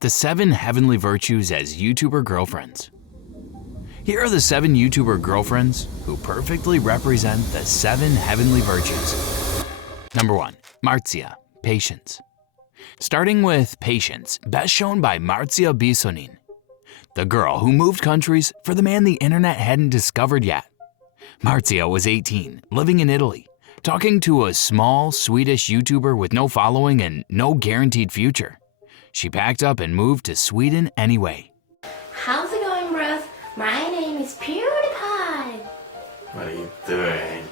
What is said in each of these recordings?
The 7 heavenly virtues as YouTuber girlfriends. Here are the 7 YouTuber girlfriends who perfectly represent the 7 heavenly virtues. Number 1. Marzia, patience. Starting with patience, best shown by Marzia Booysen, the girl who moved countries for the man the internet hadn't discovered yet. Marzia was 18, living in Italy, talking to a small Swedish YouTuber with no following and no guaranteed future. She packed up and moved to Sweden anyway. How's it going, bruv? My name is PewDiePie. What are you doing?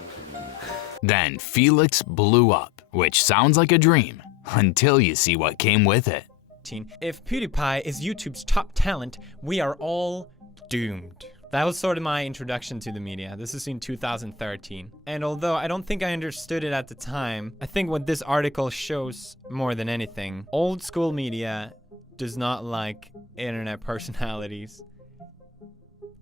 Then Felix blew up, which sounds like a dream, until you see what came with it. If PewDiePie is YouTube's top talent, we are all doomed. That was sort of my introduction to the media. This is in 2013. And although I don't think I understood it at the time, I think what this article shows more than anything, old school media does not like internet personalities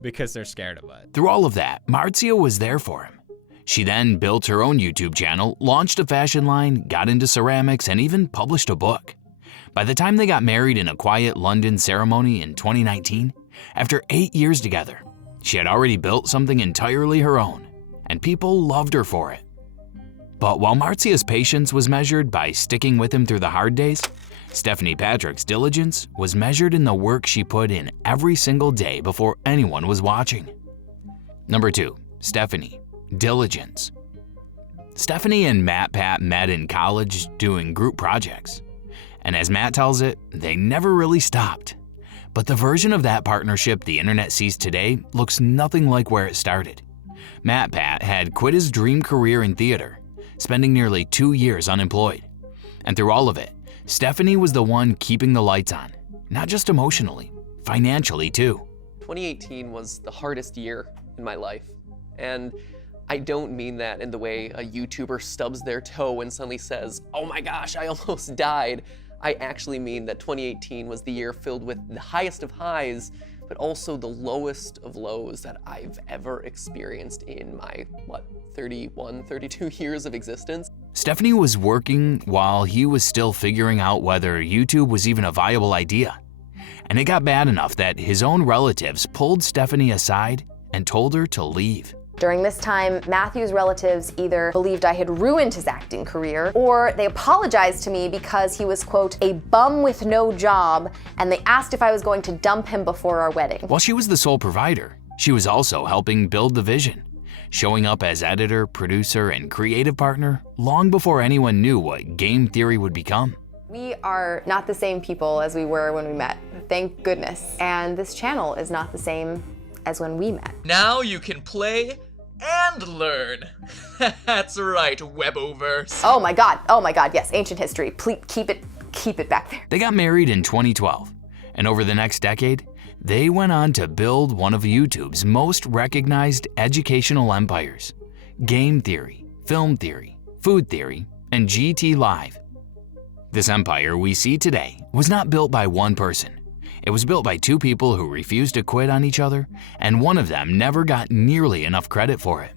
because they're scared of it. Through all of that, Marzia was there for him. She then built her own YouTube channel, launched a fashion line, got into ceramics, and even published a book. By the time they got married in a quiet London ceremony in 2019, after 8 years together, she had already built something entirely her own, and people loved her for it. But while Marzia's patience was measured by sticking with him through the hard days, Stephanie Patrick's diligence was measured in the work she put in every single day before anyone was watching. Number 2. Stephanie, diligence. Stephanie and Matt Pat met in college doing group projects. And as Matt tells it, they never really stopped. But the version of that partnership the internet sees today looks nothing like where it started. Matt Pat had quit his dream career in theater, spending nearly 2 years unemployed. And through all of it, Stephanie was the one keeping the lights on, not just emotionally, financially too. 2018 was the hardest year in my life. And I don't mean that in the way a YouTuber stubs their toe and suddenly says, "Oh my gosh, I almost died." I actually mean that 2018 was the year filled with the highest of highs, but also the lowest of lows that I've ever experienced in my, 31, 32 years of existence. Stephanie was working while he was still figuring out whether YouTube was even a viable idea. And it got bad enough that his own relatives pulled Stephanie aside and told her to leave. During this time, Matthew's relatives either believed I had ruined his acting career, or they apologized to me because he was, quote, a bum with no job, and they asked if I was going to dump him before our wedding. While she was the sole provider, she was also helping build the vision, showing up as editor, producer, and creative partner long before anyone knew what game theory would become. We are not the same people as we were when we met, thank goodness. And this channel is not the same as when we met. Now you can play and learn. That's right, Weboverse. Oh my god, yes, ancient history. Please keep it back there. They got married in 2012, and over the next decade, they went on to build one of YouTube's most recognized educational empires: game theory, film theory, food theory, and GT Live. This empire we see today was not built by one person. It was built by 2 people who refused to quit on each other, and one of them never got nearly enough credit for it.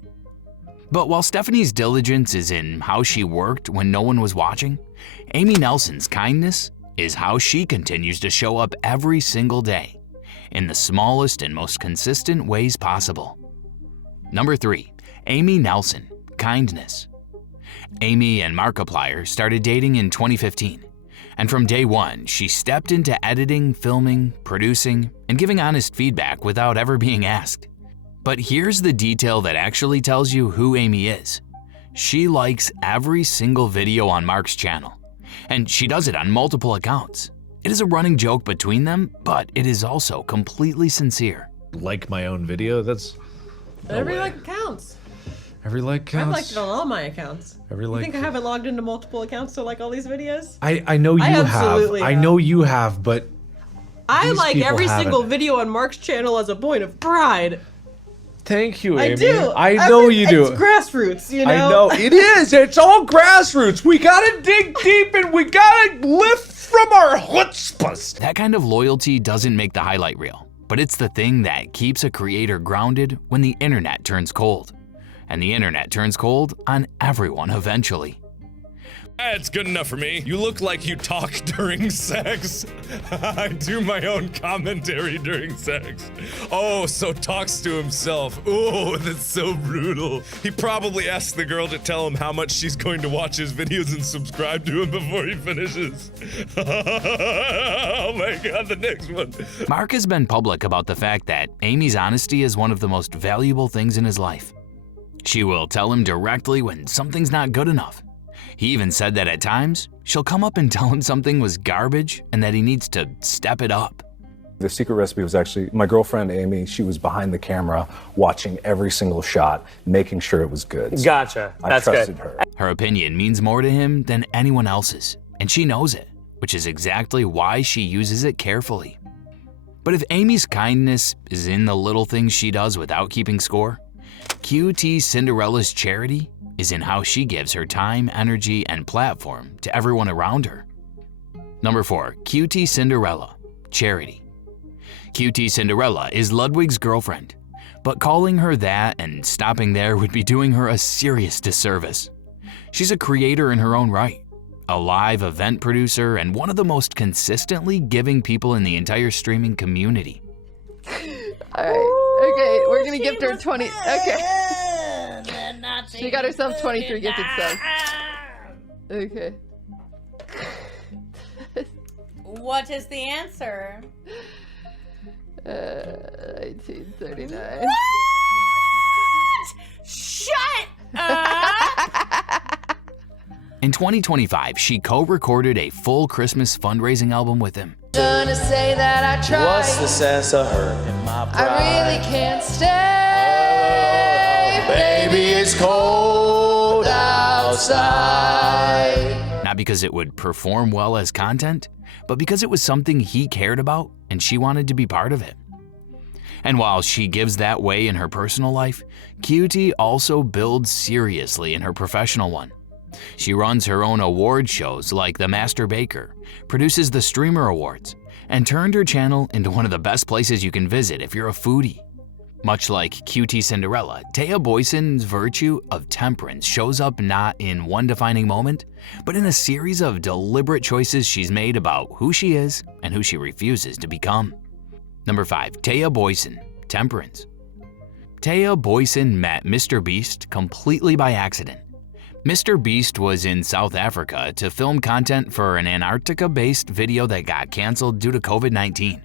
But while Stephanie's diligence is in how she worked when no one was watching, Amy Nelson's kindness is how she continues to show up every single day, in the smallest and most consistent ways possible. Number 3. Amy Nelson, kindness. Amy and Markiplier started dating in 2015. And from day one, she stepped into editing, filming, producing, and giving honest feedback without ever being asked. But here's the detail that actually tells you who Amy is. She likes every single video on Mark's channel, and she does it on multiple accounts. It is a running joke between them, but it is also completely sincere. Like my own video? That's Every like counts. Every like counts. I've liked it on all my accounts. Every You like. think I haven't logged into multiple accounts to like all these videos? I know you have. absolutely I have. know you have, but I these like people every haven't. single video on Mark's channel as a point of pride. Thank you, Amy. I do. I know you do. It's grassroots, you know? I know it is. It's all grassroots. We gotta dig deep and we gotta lift from our chutzpahs. That kind of loyalty doesn't make the highlight reel, but it's the thing that keeps a creator grounded when the internet turns cold. And the internet turns cold on everyone eventually. That's good enough for me. You look like you talk during sex. I do my own commentary during sex. Oh, so talks to himself. Oh, that's so brutal. He probably asks the girl to tell him how much she's going to watch his videos and subscribe to him before he finishes. Oh my God, the next one. Mark has been public about the fact that Amy's honesty is one of the most valuable things in his life. She will tell him directly when something's not good enough. He even said that at times, she'll come up and tell him something was garbage and that he needs to step it up. The secret recipe was actually my girlfriend, Amy. She was behind the camera, watching every single shot, making sure it was good. Gotcha. That's I trusted good. her. Her opinion means more to him than anyone else's, and she knows it, which is exactly why she uses it carefully. But if Amy's kindness is in the little things she does without keeping score, QT Cinderella's charity is in how she gives her time, energy, and platform to everyone around her. Number 4, QT Cinderella, charity. QT Cinderella is Ludwig's girlfriend, but calling her that and stopping there would be doing her a serious disservice. She's a creator in her own right, a live event producer, and one of the most consistently giving people in the entire streaming community. All right. Okay, we're gonna gift her 20. Okay. She got herself 23 gifted subs. Okay. What is the answer? 1939. What? Shut up! In 2025, she co-recorded a full Christmas fundraising album with him. Gonna say that I tried. What's the sense of hurting my pride? I really can't stay. Baby, it's cold outside. Not because it would perform well as content, but because it was something he cared about and she wanted to be part of it. And while she gives that way in her personal life, QT also builds seriously in her professional one. She runs her own award shows like The Master Baker, produces the Streamer Awards, and turned her channel into one of the best places you can visit if you're a foodie. Much like QT Cinderella, Thea Booysen's virtue of temperance shows up not in one defining moment, but in a series of deliberate choices she's made about who she is and who she refuses to become. Number 5, Thea Booysen, temperance. Thea Booysen met Mr. Beast completely by accident. Mr. Beast was in South Africa to film content for an Antarctica-based video that got canceled due to COVID-19.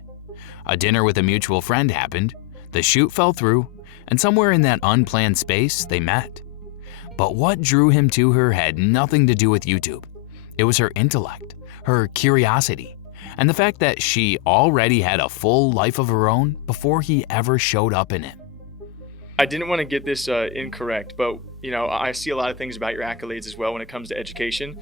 A dinner with a mutual friend happened, the shoot fell through, and somewhere in that unplanned space, they met. But what drew him to her had nothing to do with YouTube. It was her intellect, her curiosity, and the fact that she already had a full life of her own before he ever showed up in it. I didn't want to get this incorrect, but I see a lot of things about your accolades as well when it comes to education.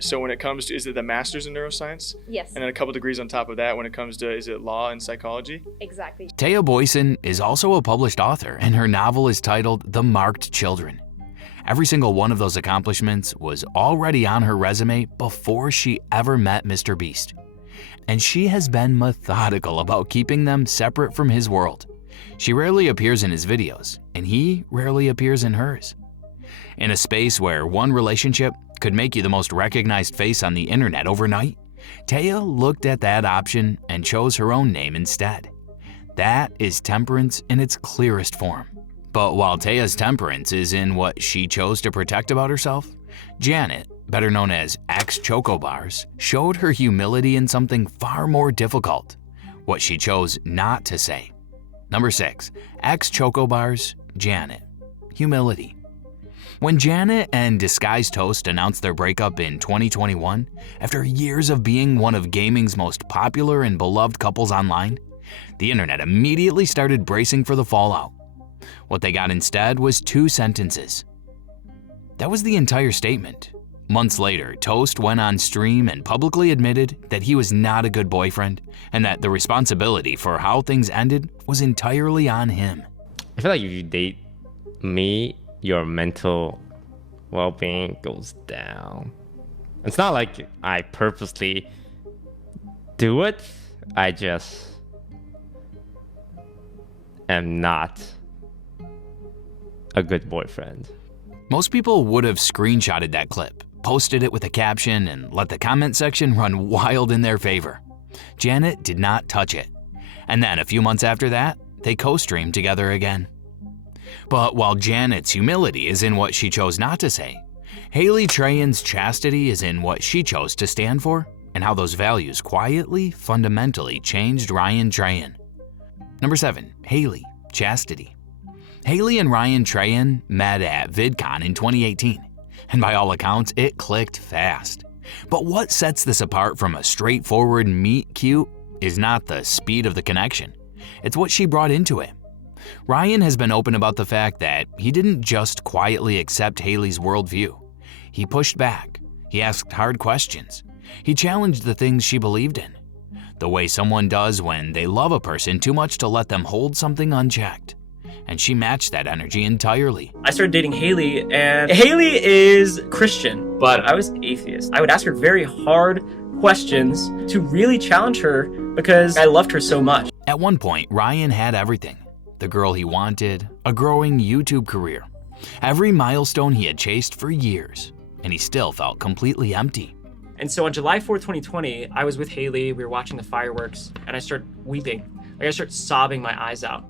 So when it comes to, is it the master's in neuroscience? Yes. And then a couple degrees on top of that when it comes to, is it law and psychology? Exactly. Thea Booysen is also a published author, and her novel is titled The Marked Children. Every single one of those accomplishments was already on her resume before she ever met Mr. Beast. And she has been methodical about keeping them separate from his world. She rarely appears in his videos, and he rarely appears in hers. In a space where one relationship could make you the most recognized face on the internet overnight, Thea looked at that option and chose her own name instead. That is temperance in its clearest form. But while Thea's temperance is in what she chose to protect about herself, Janet, better known as X Chocobars, showed her humility in something far more difficult, what she chose not to say. Number 6, X Chocobars, Janet, humility. When Janet and Disguised Toast announced their breakup in 2021, after years of being one of gaming's most popular and beloved couples online, the internet immediately started bracing for the fallout. What they got instead was 2 sentences. That was the entire statement. Months later, Toast went on stream and publicly admitted that he was not a good boyfriend and that the responsibility for how things ended was entirely on him. I feel like if you date me, your mental well-being goes down. It's not like I purposely do it. I just am not a good boyfriend. Most people would have screenshotted that clip, posted it with a caption, and let the comment section run wild in their favor. Janet did not touch it. And then a few months after that, they co-streamed together again. But while Janet's humility is in what she chose not to say, Haley Trayan's chastity is in what she chose to stand for, and how those values quietly, fundamentally changed Ryan Trayan. Number 7. Haley, chastity. Haley and Ryan Trayan met at VidCon in 2018, and by all accounts, it clicked fast. But what sets this apart from a straightforward meet cute is not the speed of the connection. It's what she brought into it. Ryan has been open about the fact that he didn't just quietly accept Haley's worldview. He pushed back. He asked hard questions. He challenged the things she believed in. The way someone does when they love a person too much to let them hold something unchecked. And she matched that energy entirely. I started dating Haley, and Haley is Christian, but I was atheist. I would ask her very hard questions to really challenge her because I loved her so much. At one point, Ryan had everything. The girl he wanted, a growing YouTube career, every milestone he had chased for years, and he still felt completely empty. And so on July 4th, 2020, I was with Haley, we were watching the fireworks, and I started weeping. Like I started sobbing my eyes out.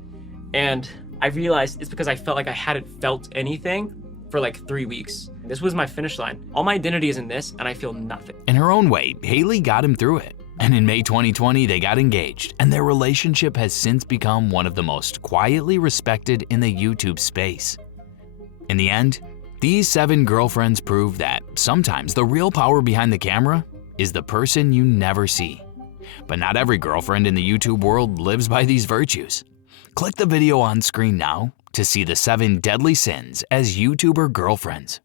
And I realized it's because I felt like I hadn't felt anything for like 3 weeks. This was my finish line. All my identity is in this, and I feel nothing. In her own way, Haley got him through it. And in May 2020, they got engaged, and their relationship has since become one of the most quietly respected in the YouTube space. In the end, these 7 girlfriends prove that sometimes the real power behind the camera is the person you never see. But not every girlfriend in the YouTube world lives by these virtues. Click the video on screen now to see the 7 deadly sins as YouTuber girlfriends.